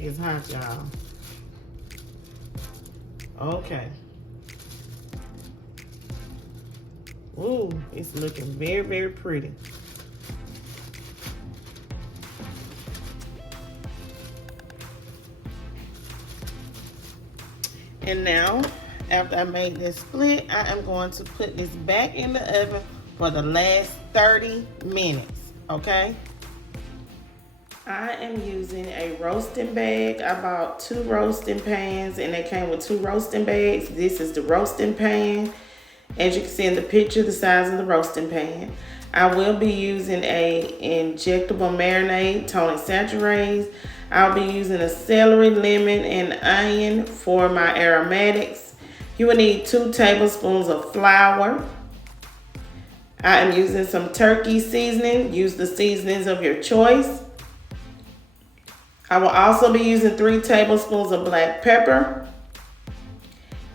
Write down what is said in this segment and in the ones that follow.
It's hot, y'all. Okay. Ooh, it's looking very, very pretty. And now, after I made this split, I am going to put this back in the oven for the last 30 minutes, okay? I am using a roasting bag. I bought 2 roasting pans and they came with 2 roasting bags. This is the roasting pan. As you can see in the picture, the size of the roasting pan. I will be using a injectable marinade, Tony Chachere's. I'll be using a celery, lemon, and onion for my aromatics. You will need 2 tablespoons of flour. I am using some turkey seasoning. Use the seasonings of your choice. I will also be using 3 tablespoons of black pepper.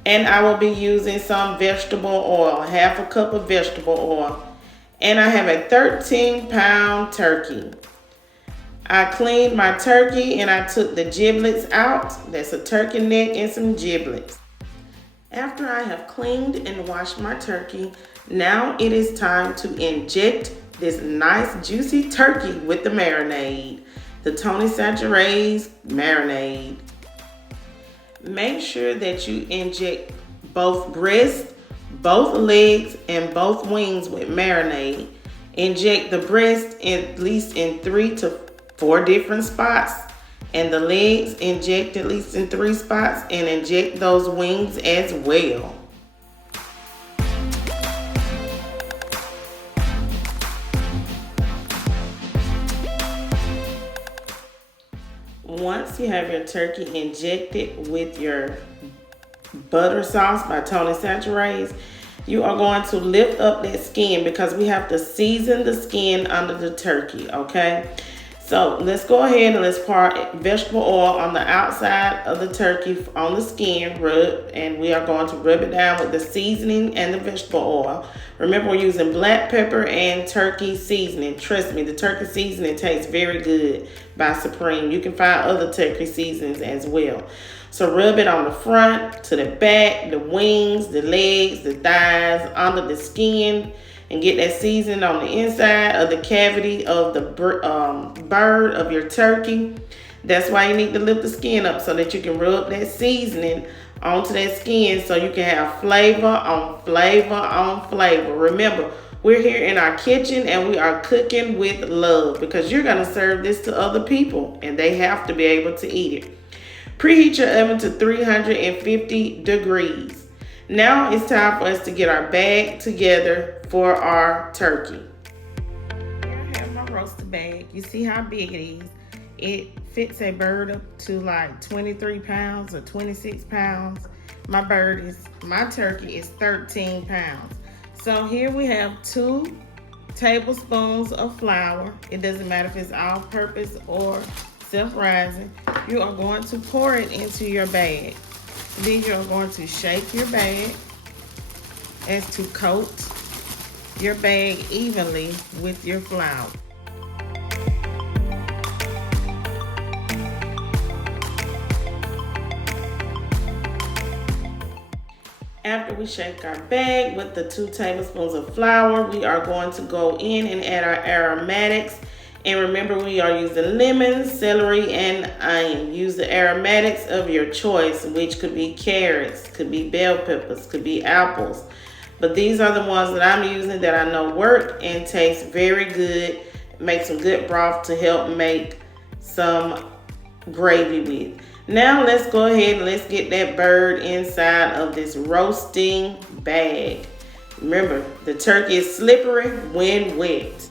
And I will be using some vegetable oil, half a cup of vegetable oil. And I have a 13-pound turkey. I cleaned my turkey and I took the giblets out. That's a turkey neck and some giblets. After I have cleaned and washed my turkey, now it is time to inject this nice juicy turkey with the marinade. The Tony Chachere's marinade. Make sure that you inject both breasts, both legs, and both wings with marinade. Inject the breast at least in 3 to 4 different spots, and the legs inject at least in 3 spots, and inject those wings as well. Once you have your turkey injected with your butter sauce by Tony Chachere's, you are going to lift up that skin because we have to season the skin under the turkey, okay? So let's go ahead and let's pour vegetable oil on the outside of the turkey on the skin, and we are going to rub it down with the seasoning and the vegetable oil. Remember, we're using black pepper and turkey seasoning. Trust me, the turkey seasoning tastes very good by Supreme. You can find other turkey seasonings as well. So rub it on the front, to the back, the wings, the legs, the thighs, under the skin, and get that seasoning on the inside of the cavity of the bird of your turkey. That's why you need to lift the skin up so that you can rub that seasoning onto that skin so you can have flavor on flavor on flavor. Remember, we're here in our kitchen and we are cooking with love because you're going to serve this to other people and they have to be able to eat it. Preheat your oven to 350 degrees. Now it's time for us to get our bag together for our turkey. Here I have my roaster bag. You see how big it is. It fits a bird up to like 23 pounds or 26 pounds. My turkey is 13 pounds. So here we have 2 tablespoons of flour. It doesn't matter if it's all-purpose or self-rising. You are going to pour it into your bag. Then you're going to shake your bag as to coat your bag evenly with your flour. After we shake our bag with the 2 tablespoons of flour, we are going to go in and add our aromatics. And remember, we are using lemon, celery, and onion. Use the aromatics of your choice, which could be carrots, could be bell peppers, could be apples. But these are the ones that I'm using that I know work and taste very good. Make some good broth to help make some gravy with. Now let's go ahead and let's get that bird inside of this roasting bag. Remember, the turkey is slippery when wet.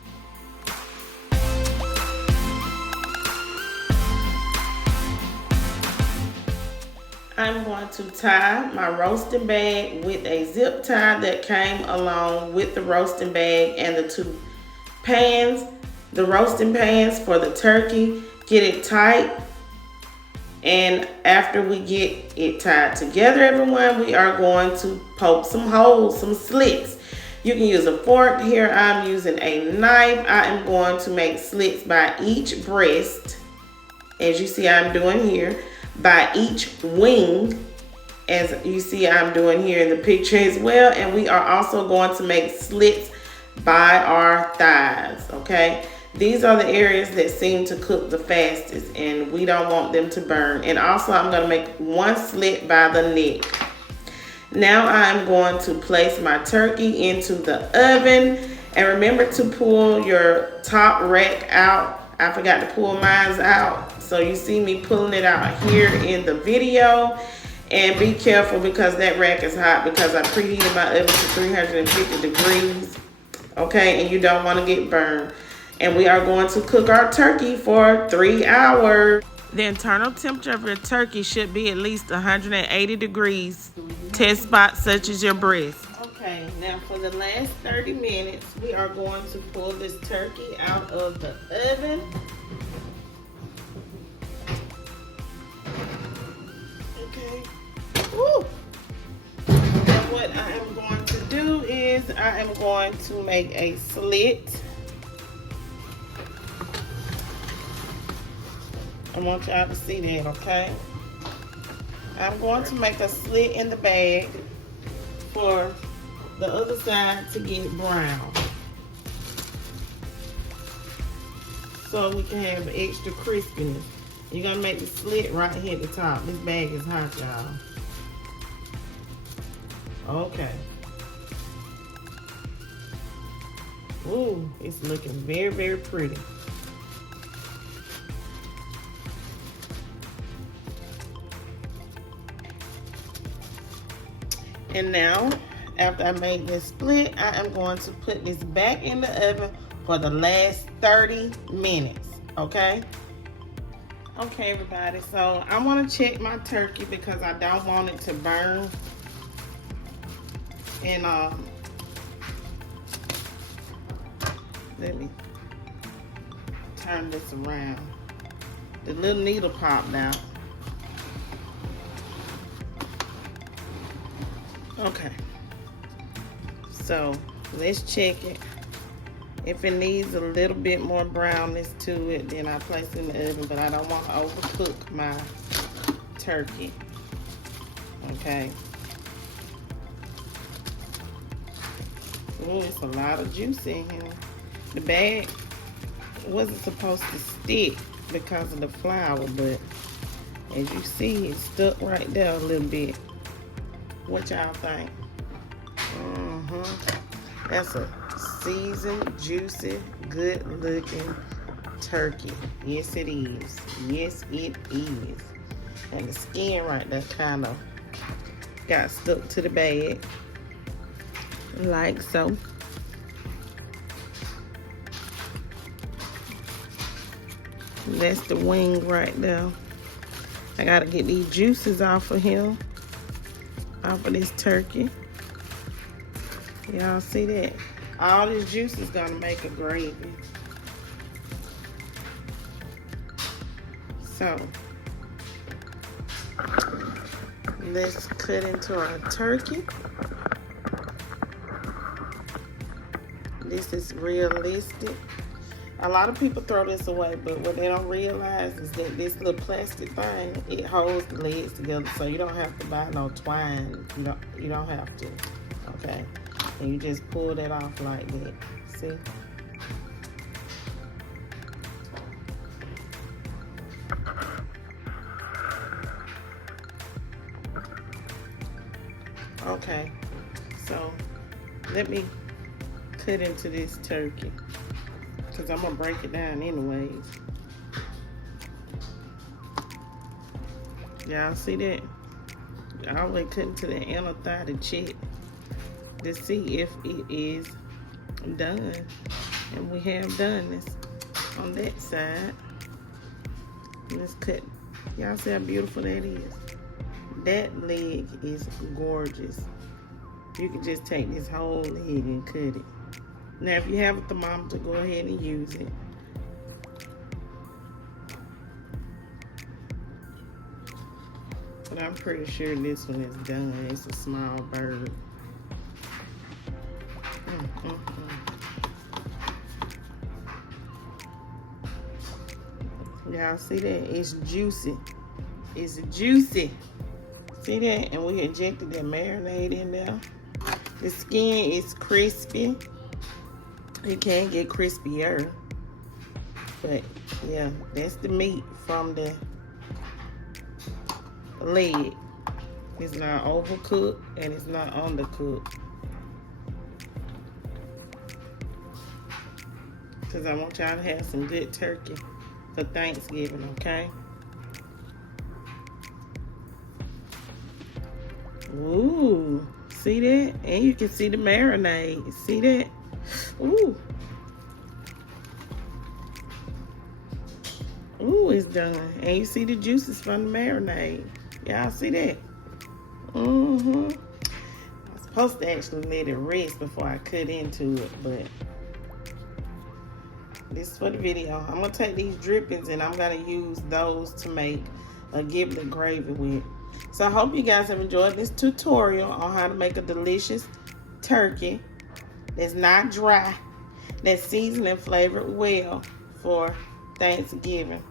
I'm going to tie my roasting bag with a zip tie that came along with the roasting bag and the 2 pans, the roasting pans for the turkey. Get it tight. And after we get it tied together, everyone, we are going to poke some holes, some slits. You can use a fork. Here I'm using a knife. I am going to make slits by each breast as you see I'm doing here, by each wing, as you see I'm doing here in the picture as well. And we are also going to make slits by our thighs, okay? These are the areas that seem to cook the fastest, and we don't want them to burn. And also I'm going to make one slit by the neck. Now I'm going to place my turkey into the oven. And remember to pull your top rack out. I forgot to pull mine out. So you see me pulling it out here in the video. And be careful because that rack is hot because I preheated my oven to 350 degrees. Okay, and you don't want to get burned. And we are going to cook our turkey for 3 hours. The internal temperature of your turkey should be at least 180 degrees. Test spots such as your breast. Okay, now for the last 30 minutes, we are going to pull this turkey out of the oven. Okay. Woo! And what I am going to do is I am going to make a slit. I want y'all to see that, okay? I'm going to make a slit in the bag for the other side to get brown, so we can have extra crispiness. You're gonna make the slit right here at the top. This bag is hot, y'all. Okay. Ooh, it's looking very, very pretty. And now, after I made this split, I am going to put this back in the oven for the last 30 minutes, okay? Okay, everybody, so I want to check my turkey because I don't want it to burn. And let me turn this around. The little needle popped out. Okay, so let's check it. If it needs a little bit more brownness to it, then I place it in the oven, but I don't want to overcook my turkey. Okay. Ooh, it's a lot of juice in here. The bag wasn't supposed to stick because of the flour, but as you see, it stuck right there a little bit. What y'all think? That's a seasoned, juicy, good-looking turkey. Yes, it is. Yes, it is. And the skin right there kind of got stuck to the bag, like so. That's the wing right there. I gotta get these juices off of him. Off of this turkey. Y'all see that? All this juice is gonna make a gravy. So let's cut into our turkey. This is realistic. A lot of people throw this away, but what they don't realize is that this little plastic thing, it holds the legs together, so you don't have to buy no twine. You don't have to, okay? And you just pull that off like that. See? Okay, so let me cut into this turkey, because I'm going to break it down anyways. Y'all see that? I always cut into the inner thigh to check to see if it is done. And we have done this on that side. Let's cut. Y'all see how beautiful that is? That leg is gorgeous. You can just take this whole leg and cut it. Now, if you have a thermometer, go ahead and use it. But I'm pretty sure this one is done. It's a small bird. Y'all see that? It's juicy. It's juicy. See that? And we injected that marinade in there. The skin is crispy. It can get crispier. But yeah, that's the meat from the leg. It's not overcooked and it's not undercooked. Because I want y'all to have some good turkey for Thanksgiving, okay? Ooh, see that? And you can see the marinade. See that? Ooh. Ooh, it's done. And you see the juices from the marinade. Y'all see that? Mm-hmm. I was supposed to actually let it rest before I cut into it, but this is for the video. I'm going to take these drippings and I'm going to use those to make a giblet gravy with. So I hope you guys have enjoyed this tutorial on how to make a delicious turkey that's not dry, that's seasoned and flavored well for Thanksgiving.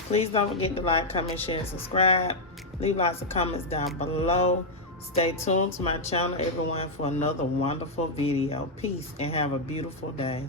Please don't forget to like, comment, share, and subscribe. Leave lots of comments down below. Stay tuned to my channel, everyone, for another wonderful video. Peace and have a beautiful day.